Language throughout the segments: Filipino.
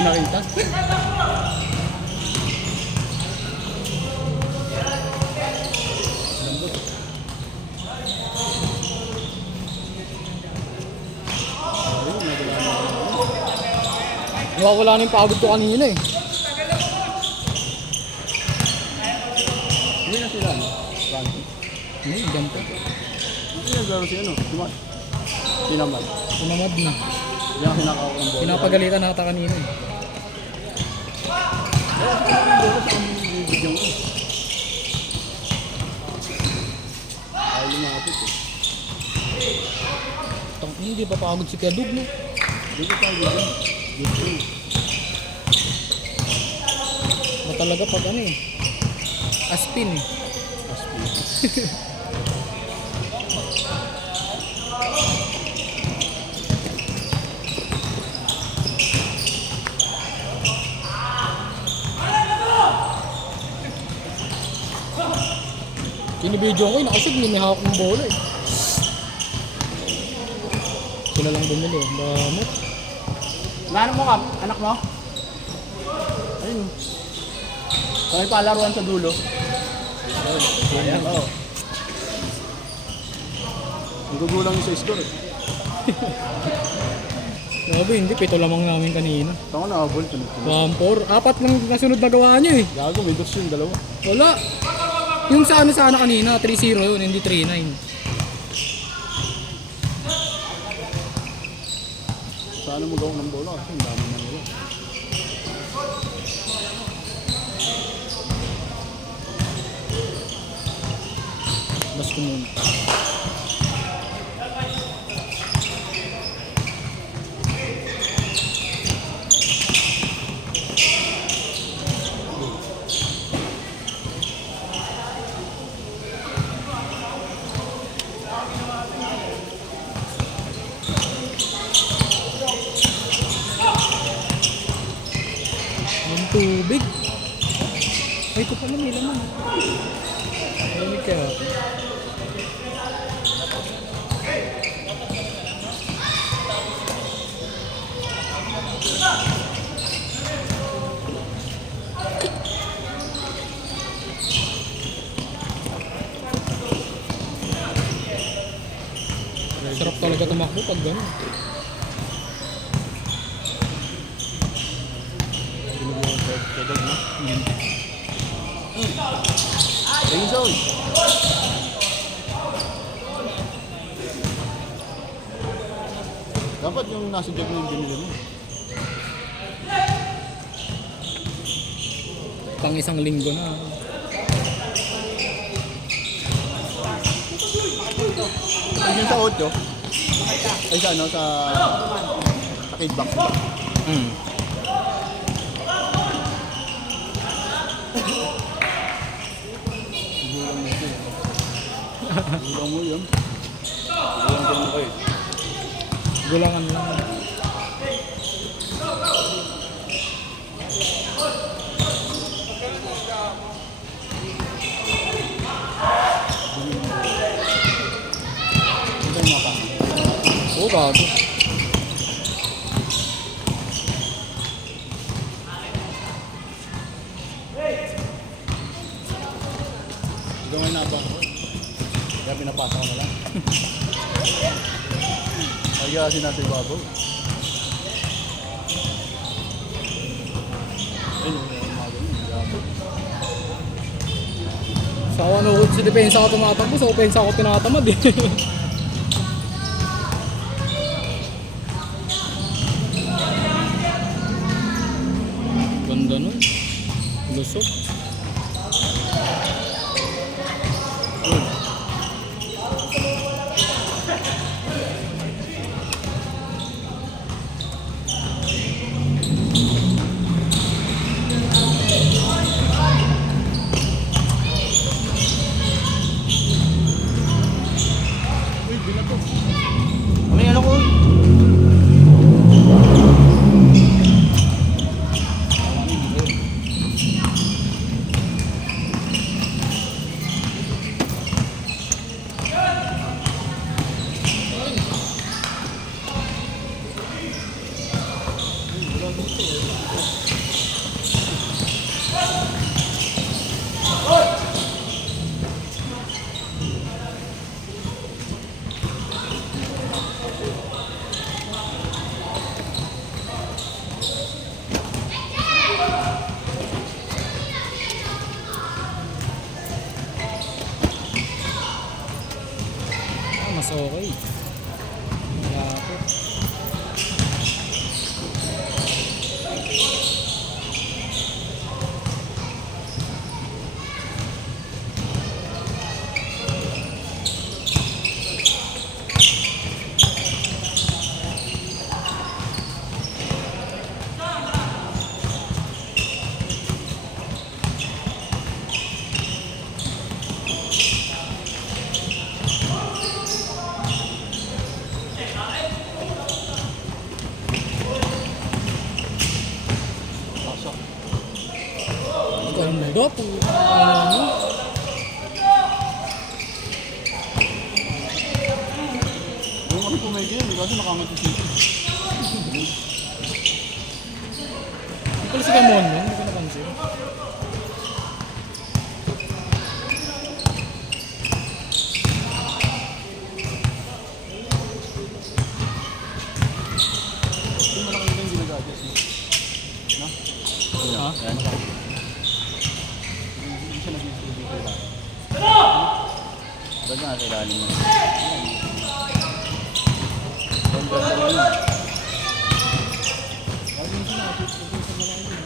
pinakita. Wala na yung pagod ko kanina eh. Hindi na sila, no? Frankie. Ganito. Hindi naglaro si ano? Sinamad. Umamad na. Yan ang kinakawak ng bola. Pinapagalitan nata kanina eh. Bibigyan ko. Ayaw lumapit eh. Hindi pa pagod si Kuya Dug, no? Dito tayo bigyan. Dito. Na talaga pag ano eh. Aspin eh. Kinibidyo ko, nakasig, may hawak ng bola eh. Sila lang bumili, damot. Naano mo ka? Anak mo? Ayun. Kami palaruan sa dulo. Ayan, oo. Nagugulang yung sa score eh. Grabe, hindi. 7 lamang namin kanina. Tama na, ball. 1-4. 4 lang nasunod na gawa niya eh. Gago, may dos yung dalawa. Wala. Yung sa ano kanina, 3-0 yun, hindi 3-9. Saan mo gawin ng bola kasi ang dami ng bola. Bas ko muna. Yung tubig. Ay, ito pala may laman. Malamig kaya ako. Sarap talaga tumakbo pag gano'n. Kadag na. Ring zone. Dapat yung nasa jag na yung binili mo. Pang isang linggo na. Yung sa 8. Ay sa ano, sa kickbox. Gulang mo yun. Gulang din mo kayo. Gulangan lang. Ito yung mapa. Oo, gago. Ito ngayon nabang ko. Kaya pinapasa ko na lang. Ay kasi nasa ibabaw. Ayun yung umaga yun. Sa ano, sa depensa ako tumatakbo, sa opensa ako tinatamad eh. Ganda nun. Lusot. May ano ko? okay. Malapit. Pasok. Ganda po. Ano? Yung kami pumigil, kasi nakangiti siya. Hindi pala si Gamon yun, hindi ko napansin. Yung malaki yung ginag-adjust mo. No? Ha? Ayan. Hindi siya nag-distribute lang. Ba't nga sa ilalim mo? Ganda sa rin. Ayun siya na-distribute sa malaki yun.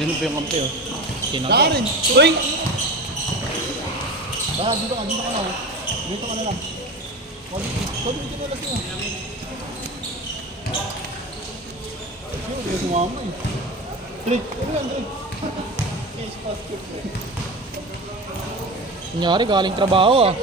Yan pa yung kampi oh. Tinaga. Darin! Uy! Tara, dito ka na. Dito ka na lang. Dito na lang siya. Sino kayo sumama eh? Dali, dali lang, dali. Kunyari, galing trabaho ah.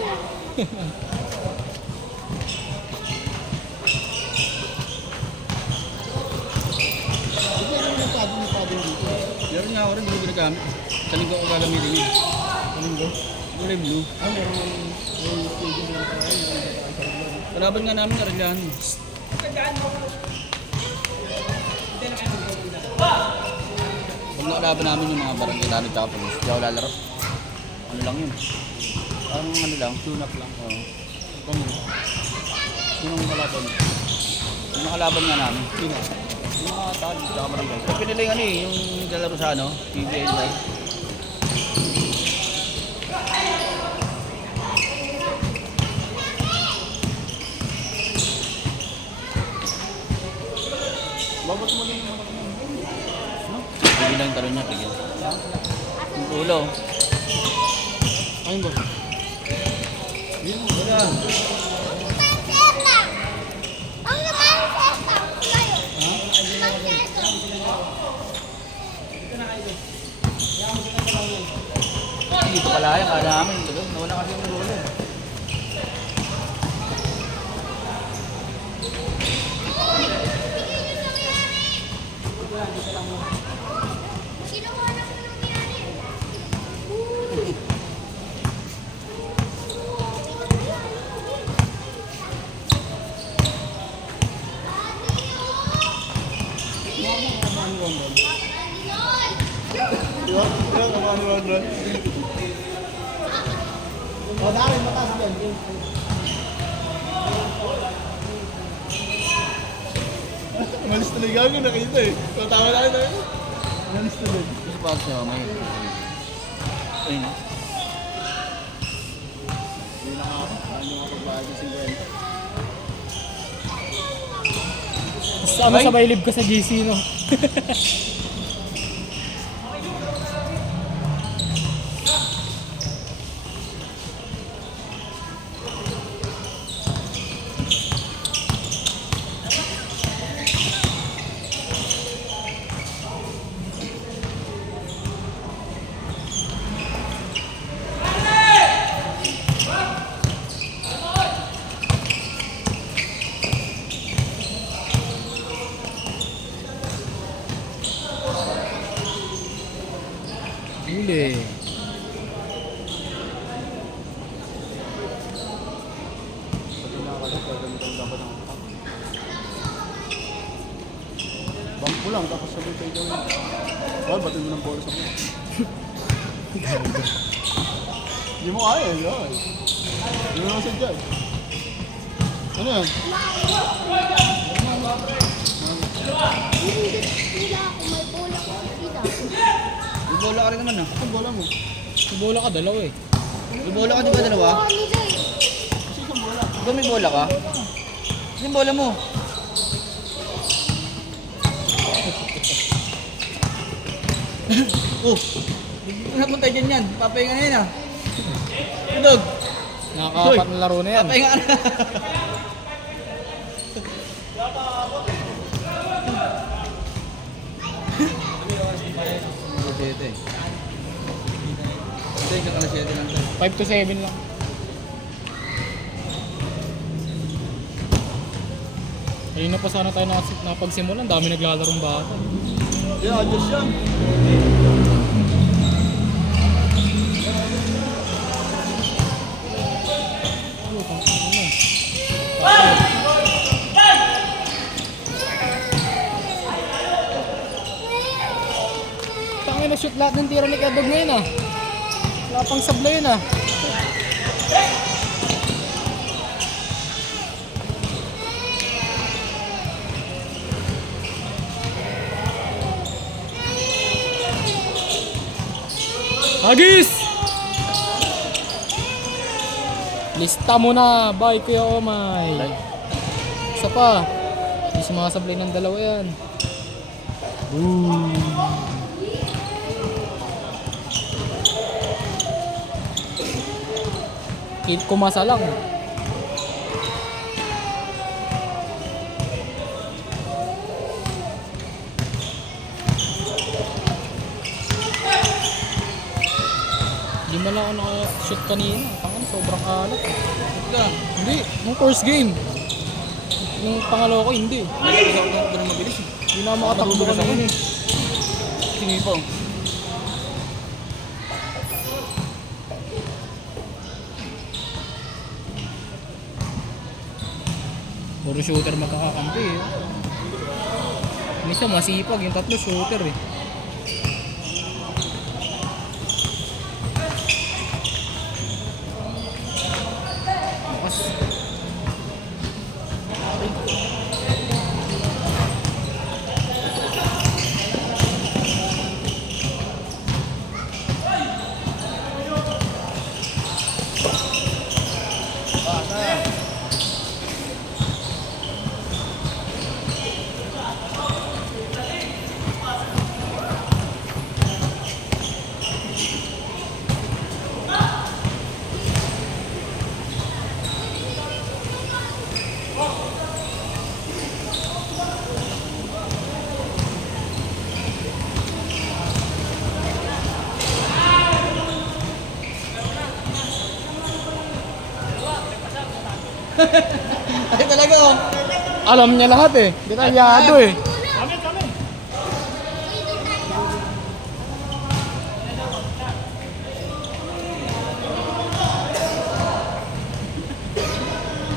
Hindi naman yung padding dito. Meron nga ako rin, hindi ginagamit. Sa linggo ko gagamitin yun. Sa linggo? Kulay blue. Ah, meron may stadium lang tayo. Kalaban nga namin Arellano. Pag nakalaban namin yung mga barangay namin tsaka police, hindi ako lalaro. Ano lang yun? Parang ano lang, tune-up lang. Oo. Kung yun ang kalaban. Yung nakalaban nga namin. Sino? Yung mga tali, tsaka barangay. Kaya pinili nga yung naglalaro sa ano, PBA lang. Babat mo lang yung mga no? Pigil lang yung talon niya, pigil. Yung ulo. Ayun ba? Yun, wala. Dito pala yan, kala namin. Nawala kasi yung ulo. Oh, dami mataas yan. Malis tuloy gagawin nakita eh. Tama na tayo. Malis tuloy. Gusto pa siya may. Ayun na. Hindi na nga ako. Ano yung kapagbahan ng 50. Sama sabay live ka sa GC no? Huli. Bangko lang, tapos sabi kayo gawin. Oh, batin mo ng bola sa mga. Hindi mo kaya, yun. Hindi mo naman sadya. Ano yan? May bola ka rin naman ah. Ang bola mo? May bola ka, dalawa eh. May bola ka di ba dalawa? Di ba may bola ka? Ano yung bola mo? Oh! Napunta dyan yan. Papahinga na yan ah. Dog! Nakakapat na laro na yan. Papahinga ka na. Siyete. Ito yung kakalasiyete lang ito. 5 to 7 lang. Kanina pa sana tayo napagsimulan, dami naglalarong bata. Yeah, just yan. Tangin na shoot lahat ng tira ni Kadog ngayon ah. Wala pang sablay yun ah. Hagis! Lista mo na, bye Kuya Omay. Isa pa. Hindi sumasablay ng dalawa yan. Boom! Kumasa lang. Hindi man lang ako naka-shoot kanina. Tangan, sobrang alat. Shoot ka. Hindi, nung first game. Yung pangalawa ko, hindi. Ganun mabilis eh. Hindi na makatakbo kanina eh. Tingin po. Puro shooter magkakakampi eh. Minsan masipag, yung tatlo shooter eh. Bukas. Ay talaga oh. Alam niya lahat eh. Detalyado eh.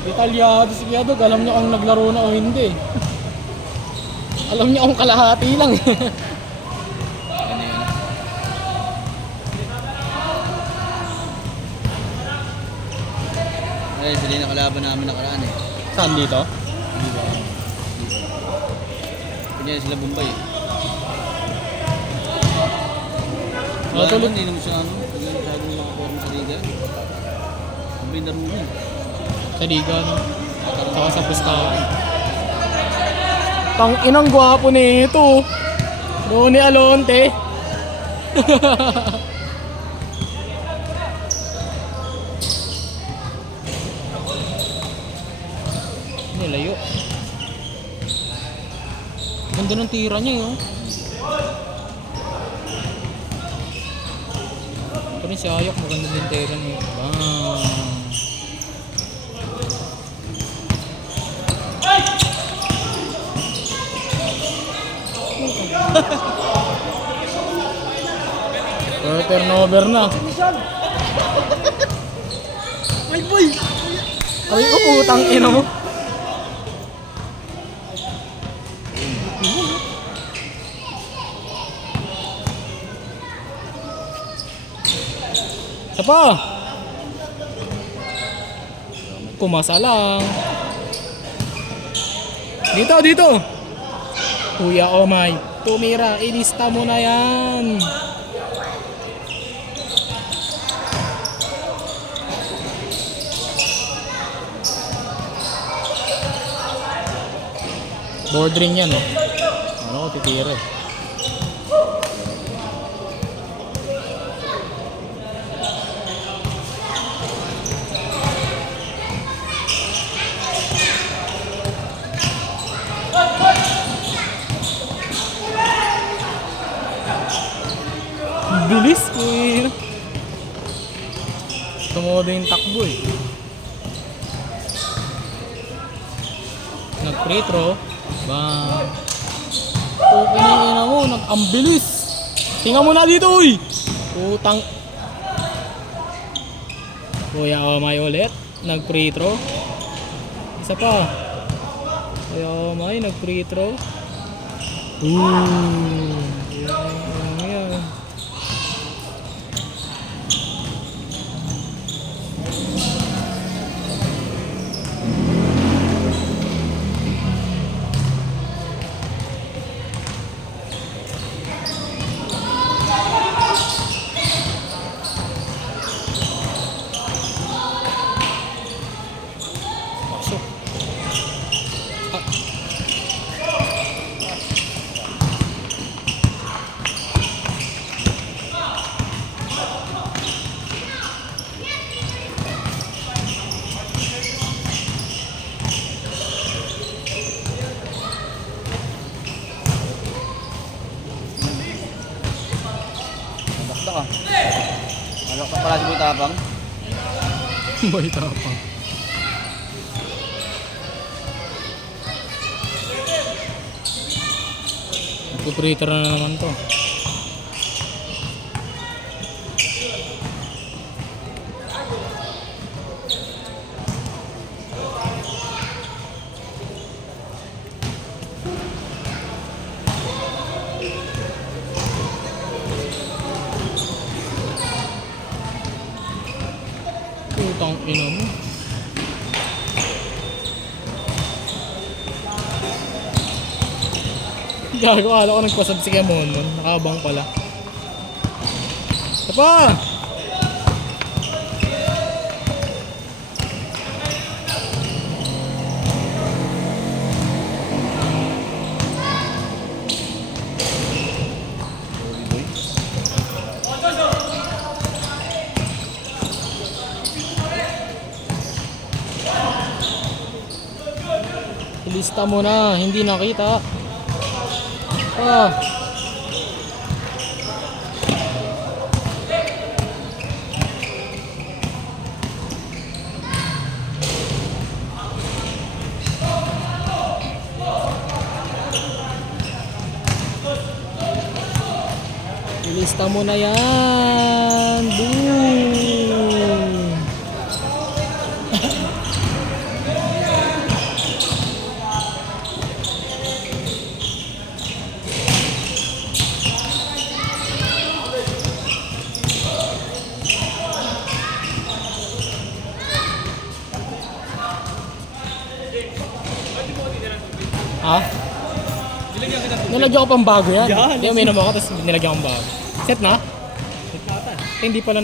Detalyado si Kuya Dog. Alam niya kung naglaro na o hindi. Alam niya kung kalahati lang eh. Ano yun? Ay, sila yung nakalaban namin nakaraan eh. Saan dito? Di ba? Kanya sila Bombay eh. Wala tulad- naman, hindi naman siya ano. Hindi naman masyadong nakaporm sa liga. Bombay na rin. Sa liga no? Saka sa pustahan. Tang inang gwapo nito. Ronnie Alonte. Layo. Ganda ng tira niya yun. Ito rin si Ayok, maganda din tira niya. Bang! Turnover na. Ay boy! Ay ko putang ina mo. Isa pa. Kumasa lang. Dito, dito. Kuya Omay, tumira. Ilista mo na yan. Board ring yan, oh. Ano ko titira eh. Bilis ko eh. Tumodo yung takbo eh. Nag-free throw. Bang. Okay na yun ako. Nag-ambilis. Tingnan mo na dito uy. Putang. Kuya Omay ulit. Nag-free throw. Isa pa. Kuya Omay nag-free throw. Yan. Pasok. Bakta ka. Alok ka pala si Boy Tapang. Boy tapang. Operator na naman to. Putang ina mo. Gago, akala ko nagpasab si Kamonon. Nakabang pala. Ito pa! Ilista mo na, hindi nakita. Ah. Ilista mo na yan. Boom. Ha? Nilagyan ko pang bago yan. Yan. Hindi, uminom ako tapos nilagyan ko pang bago. Set na? Hindi pala